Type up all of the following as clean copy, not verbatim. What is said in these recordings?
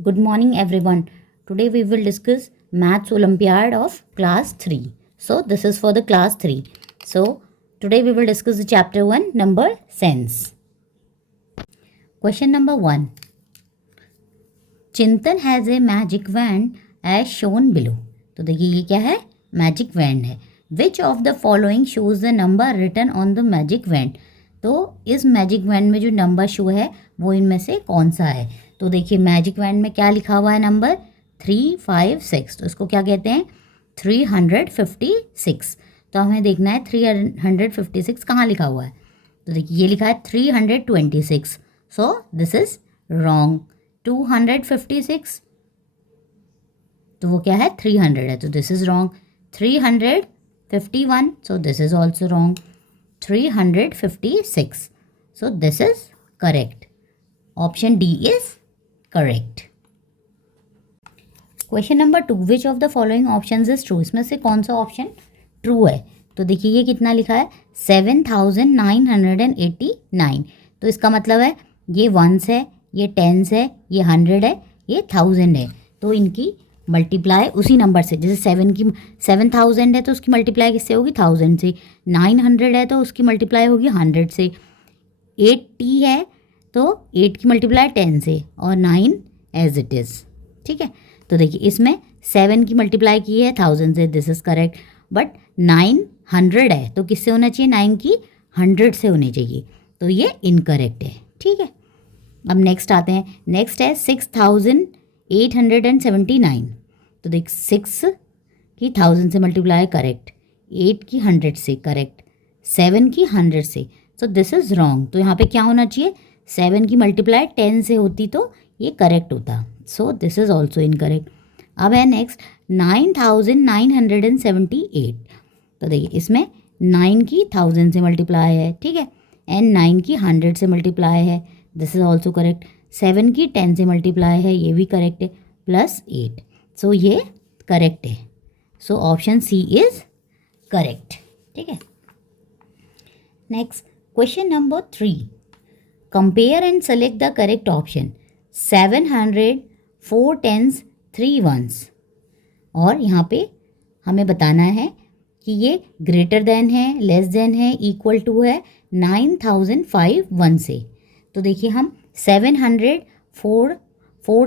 Good morning everyone. Today we will discuss Maths Olympiad of class 3. So this is for the class 3. So today we will discuss the chapter 1 number sense. Question number 1. Chintan has a magic wand as shown below. तो देखिए ये क्या है, magic wand है. Which of the following shows the number written on the magic wand. तो इस magic wand में जो नंबर शो है वो इनमें से कौन सा है. तो देखिए मैजिक वैंड में क्या लिखा हुआ है, नंबर 356. तो इसको क्या कहते हैं, 356. तो हमें देखना है 356 कहाँ लिखा हुआ है. तो देखिए ये लिखा है 326. सो दिस इज रॉन्ग. 256 तो वो क्या है, 300 है. तो this is wrong. 351 so this is also wrong. 356 so this is correct. Option D is correct. Question number 2. Which of the following option is true. इसमें से कौन सा ऑप्शन ट्रू है. तो देखिए ये कितना लिखा है, 7989. तो इसका मतलब है ये वंस है, ये टेंस है, ये 100 है, ये 1000 है. तो इनकी मल्टीप्लाई उसी नंबर से, जैसे 7000 है तो उसकी मल्टीप्लाई किससे होगी, 1000 से. 900 है तो उसकी मल्टीप्लाई होगी 100 से. 80 है तो 8 की मल्टीप्लाई 10 से और 9 एज इट इज़. ठीक है. तो देखिए इसमें 7 की मल्टीप्लाई की है 1000 से, दिस इज़ करेक्ट. बट 900 है तो किससे होना चाहिए, 9 की 100 से होनी चाहिए. तो ये इनकरेक्ट है. ठीक है. अब नेक्स्ट आते हैं. नेक्स्ट है 6879. तो देख 6 की 1000 से मल्टीप्लाई करेक्ट, 8 की 100 से करेक्ट, 7 की 100 से. So this is wrong. तो यहाँ पे क्या होना चाहिए, 7 की मल्टीप्लाई 10 से होती तो ये करेक्ट होता. So this is also incorrect. अब है नेक्स्ट 9978. तो देखिए इसमें 9 की 1000 से मल्टीप्लाई है, ठीक है, एंड 9 की 100 से मल्टीप्लाई है, दिस इज़ ऑल्सो करेक्ट. 7 की 10 से मल्टीप्लाई है, ये भी करेक्ट है, प्लस 8. सो ये करेक्ट है. So option C is correct. ठीक है. Next question number 3. Compare and select the correct option. 700, 4 10s, 3 1s. और यहाँ पे हमें बताना है कि ये ग्रेटर देन है, लेस देन है, इक्वल टू है 9005 1 से. तो देखिए हम 700, 4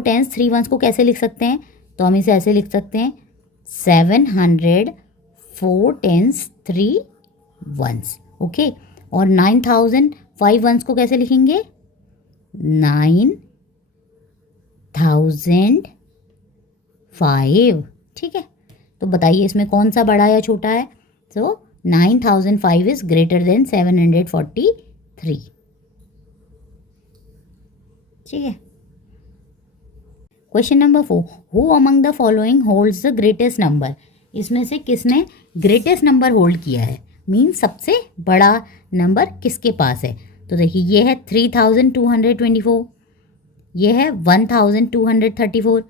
10s, 3 1s को कैसे लिख सकते हैं. तो हम इसे ऐसे लिख सकते हैं 700, 4 10s, 3 1s. ओके. और 9005 1s को कैसे लिखेंगे, 9005. ठीक है. तो बताइए इसमें कौन सा बड़ा या छोटा है. सो 9005 इज ग्रेटर देन 743. ठीक है. Question number 4. Who among the following holds the greatest number. इसमें से किसने ग्रेटेस्ट नंबर होल्ड किया है, मीन्स सबसे बड़ा नंबर किसके पास है. तो देखिए ये है 3224, ये है 1234.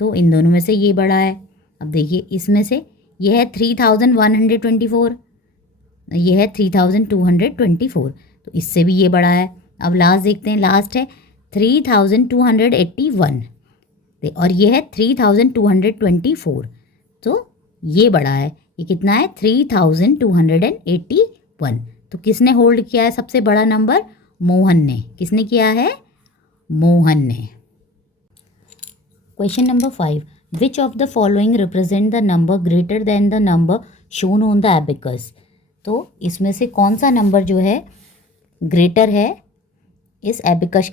तो इन दोनों में से ये बड़ा है. अब देखिए इसमें से ये है 3124, ये है 3224. तो इससे भी ये बड़ा है. अब लास्ट देखते हैं. लास्ट है 3281 और ये है 3224. तो ये बड़ा है. ये कितना है, 3281. तो किसने होल्ड किया है सबसे बड़ा नंबर, मोहन ने. किसने किया है, मोहन ने. Question number 5. Which of the following represent the number greater than the number shown on the abacus. तो इसमें से कौन सा नंबर जो है ग्रेटर है इस एबिकस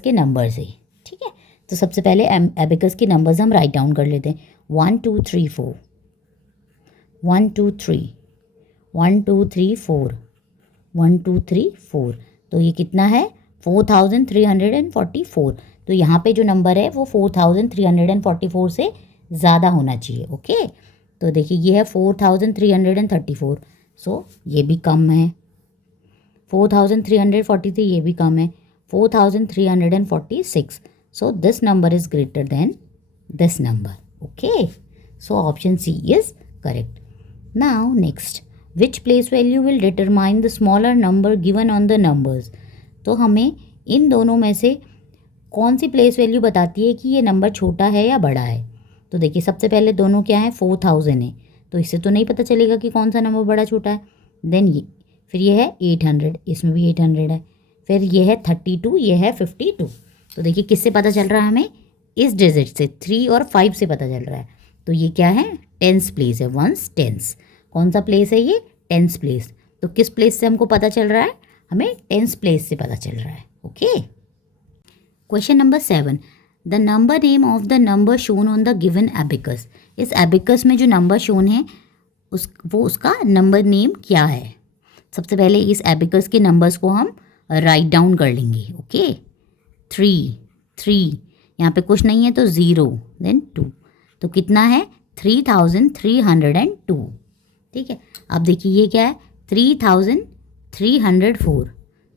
के नंबर से. ठीक है. तो सबसे पहले एबिकस के नंबर्स हम राइट डाउन कर लेते हैं. 1 2 3 4, 1 2 3, 1 2 3 4, 1 2 3 4. तो ये कितना है, 4344. तो यहाँ पे जो नंबर है वो 4344 से ज़्यादा होना चाहिए. ओके. तो देखिए ये है 4334. सो ये भी कम है. 4343, ये भी कम है. 4346. So this number is greater than this number. Okay. So option C is correct. Now next. Which place value will determine the smaller number given on the numbers. तो हमें इन दोनों में से कौन सी प्लेस वैल्यू बताती है कि ये नंबर छोटा है या बड़ा है? तो देखिए सबसे पहले दोनों क्या है, 4000 है, तो इससे तो नहीं पता चलेगा कि कौन सा नंबर बड़ा छोटा है। देन ये फिर ये है 800, इसमें भी 800 है। फिर ये है 32, ये है 52। तो देखिए किससे पता चल रहा है हमें? इस डिजिट से, 3 और 5 से पता चल रहा है। तो ये क्या है? टेंस प्लेस है, वंस टेंस। कौन सा प्लेस है ये? Tens place. तो किस प्लेस से हमको पता चल रहा है? हमें टेंस प्लेस से पता चल रहा है। Okay. Question number 7, the number name of the number shown on the given abacus. इस एबिकस में जो नंबर शोन है उसका नंबर नेम क्या है? सबसे पहले इस एबिकस के नंबर्स को हम राइट डाउन कर लेंगे। ओके, 3, यहाँ पे कुछ नहीं है तो 0, देन 2, तो कितना है? 3302। ठीक है, अब देखिए ये क्या है? 3304,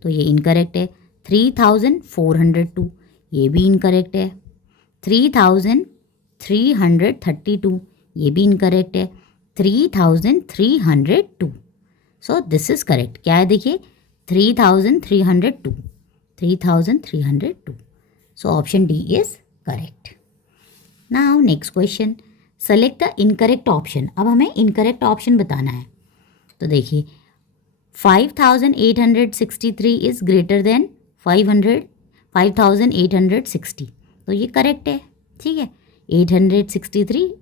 तो ये इनकरेक्ट है। 3402, ये भी इनकरेक्ट है। 3332, ये भी इनकरेक्ट है। 3302, सो दिस इज करेक्ट। क्या है देखिए? 3302, 3302, so option D is correct. Now next question, select the incorrect option. अब हमें इनकरेक्ट ऑप्शन बताना है। तो देखिए 5863 इज ग्रेटर देन 5860, तो ये करेक्ट है। ठीक है, 863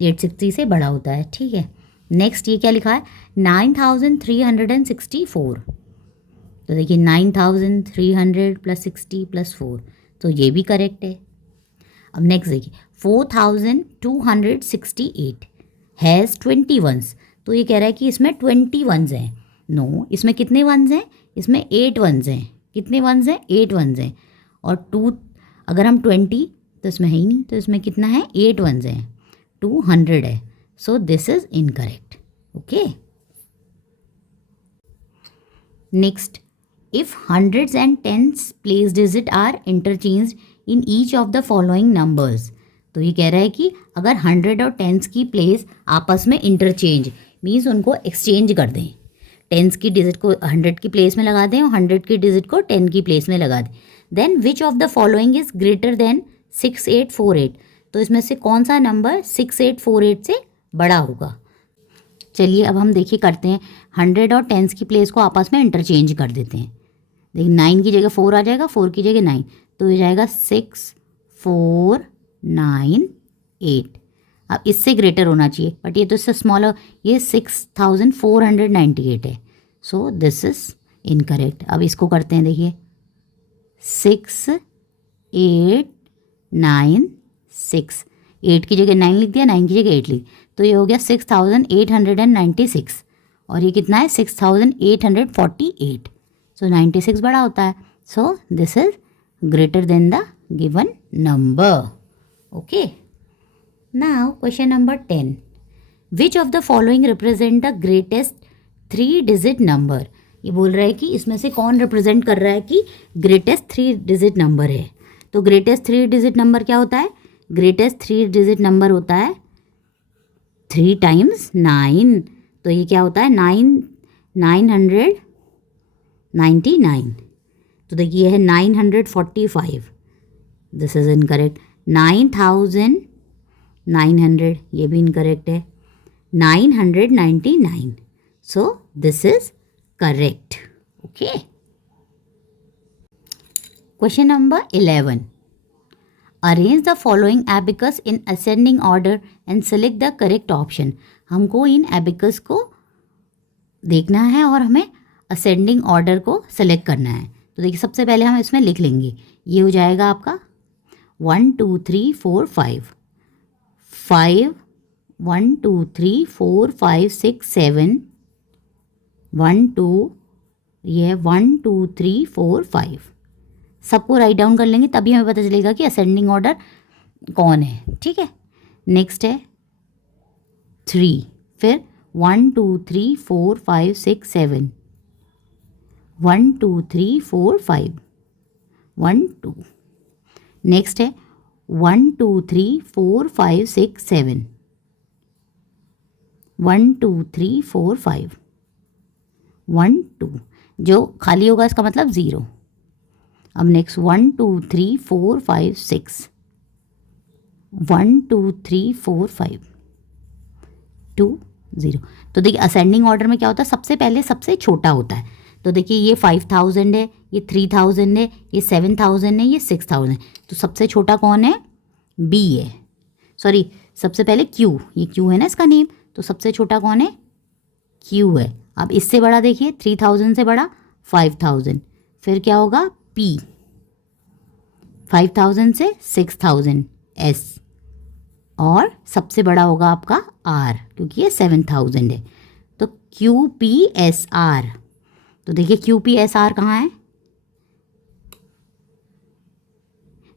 860 से बड़ा होता है। ठीक है, नेक्स्ट ये क्या लिखा है? 9364, तो देखिए 9300 + 60 + 4, तो ये भी करेक्ट है। अब नेक्स्ट देखिए 4268 हैज़ 20 वंस, तो ये कह रहा है कि इसमें 20 वंस हैं। नो, इसमें कितने वंस हैं? इसमें 8 वंस हैं। कितने वंस हैं? 8 वंस हैं। और 2 अगर हम 20, तो इसमें है ही नहीं, तो इसमें कितना है? 8 वंस हैं, 200 है। So this is incorrect. Okay, next, if hundreds and tens place digit are interchange in each of the following numbers. तो ये कह रहा है कि अगर 100 और टेंस की प्लेस आपस में इंटरचेंज मीन्स उनको एक्सचेंज कर दें, टेंस की डिजिट को 100 की प्लेस में लगा दें और 100 की डिजिट को 10 की प्लेस में लगा दें, then which of the following is greater than 6848। तो इसमें से कौन सा नंबर 6848 से बड़ा होगा? चलिए अब हम देखिए करते हैं, 100 और टेंस की प्लेस को आपस में इंटरचेंज कर देते हैं। देखिए 9 की जगह 4 आ जाएगा, 4 की जगह 9, तो ये जाएगा 6498। अब इससे ग्रेटर होना चाहिए, बट ये तो इससे स्मॉलर, ये 6498 है। So this is incorrect. अब इसको करते हैं, देखिए 6896, 8 की जगह 9 लिख दिया, 9 की जगह 8 लिख, तो ये हो गया 6896, और ये कितना है? 6848। सो 96 बड़ा होता है। So this is greater then the given number. Okay, now question number 10, which of the following represent the greatest 3 digit number. ये बोल रहा है कि इसमें से कौन रिप्रेजेंट कर रहा है कि ग्रेटेस्ट 3 डिजिट नंबर है। तो ग्रेटेस्ट 3 डिजिट नंबर क्या होता है? ग्रेटेस्ट 3 डिजिट नंबर होता है 3 × 9, तो ये क्या होता है? 999। तो देखिए ये है 945, दिस इज इनकरेक्ट। 9900, ये भी इनकरेक्ट है। 999, सो this is correct. Okay, question number 11, arrange the following abacus in ascending order and select the correct option. हमको इन एबिकस को देखना है और हमें असेंडिंग ऑर्डर को सेलेक्ट करना है। तो देखिए सबसे पहले हम इसमें लिख लेंगे, ये हो जाएगा आपका 1 2 3 4 5 5 1 2 3 4 5 6 7 1 2, ये 1 2 3 4 5, सबको राइट डाउन कर लेंगे तभी हमें पता चलेगा कि असेंडिंग ऑर्डर कौन है। ठीक है, नेक्स्ट है 3, फिर 1 2 3 4 5 6 7 1 2 3 4 5 1 2, नेक्स्ट है 1 2 3 4 5 6 7 1 2 3 4 5 1 2, जो खाली होगा इसका मतलब 0, अब नेक्स्ट 1 2 3 4 5 6, 1 2 3 4 5 2 0। तो देखिए असेंडिंग ऑर्डर में क्या होता है, सबसे पहले सबसे छोटा होता है। तो देखिए ये 5000 है, ये 3000 है, ये 7000 है, ये 6000 है। तो सबसे छोटा कौन है, बी है, सॉरी सबसे पहले क्यू, ये क्यू है ना इसका नेम, तो सबसे छोटा कौन है, क्यू है। अब इससे बड़ा देखिए 3000 से बड़ा 5000, फिर क्या होगा पी, 5000 से 6000 एस, और सबसे बड़ा होगा आपका आर क्योंकि ये 7000 है। तो क्यू पी एस आर, तो देखिए क्यू पी एस आर कहाँ है,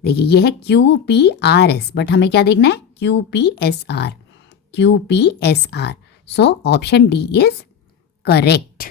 देखिए ये है Q P R S, but हमें क्या देखना है, Q P S R, Q P S R. So option D is correct.